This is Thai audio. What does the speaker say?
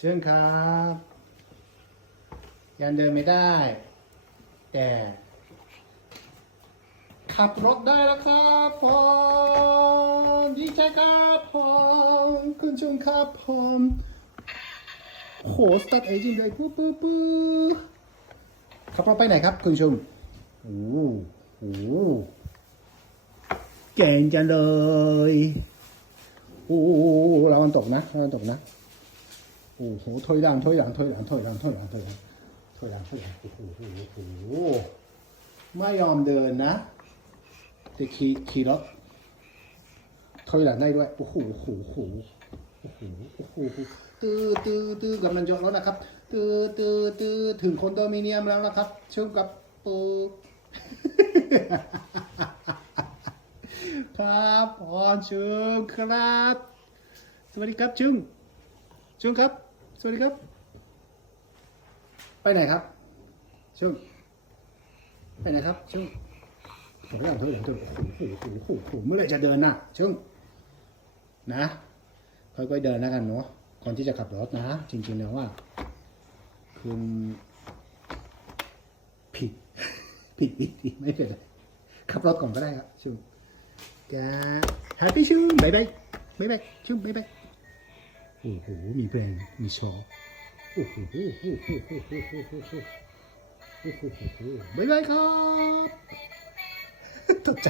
เชิญครับ ยังเดินไม่ได้ แต่ ขับรถได้แล้วครับผมดีใจครับผมคุณชุมครับผมโหสตาร์ทเอจิงเลยปุ๊บปุ๊บปุ๊บขับรถไปไหนครับ คุณชุมโอ้โหเก่งจังเลยโอ้โหระวังตกนะระวังตกนะ โอ้โหถอยหลังถอยหลังถอยหลังถอยหลังถอยหลังถอยหลังถอยหลังถอยหลังโอ้โหโอ้โหไม่ยอมเดินนะจะขี่ขี่รถถอยหลังได้ด้วยโอ้โหโอ้โหโอ้โหโอ้โหโอ้โหตื้อตื้อตื้อกำลังยกรถนะครับ ตื้อตื้อตื้อถึงคอนโดมิเนียมแล้วนะครับเชื่อมกับปูครับพรชึงครับ สวัสดีครับชึงชึงครับ สวัสดีครับ ไปไหนครับชึงไปไหนครับชึงถอยหลังถอยหลังถอยหลังโอ้โหโอ้โหโอ้โหเมื่อไรจะเดินน่ะชึ่งนะค่อยๆเดินแล้วกันเนาะก่อนที่จะขับรถนะ จริงๆแล้วว่าคุณผิดผิดวิธีไม่เป็นไรขับรถก่อนก็ได้ครับชึ่งจ้าแฮปปี้ชึ่งบายบายบายบายชึ่งบายบาย โอ้โห มีแปรงมีชอโอ้โหโอ้โหโอ้โหโอ้โหโอ้โหโอ้โหโอ้โหโอ้โหบ๊ายบายครับตกใจ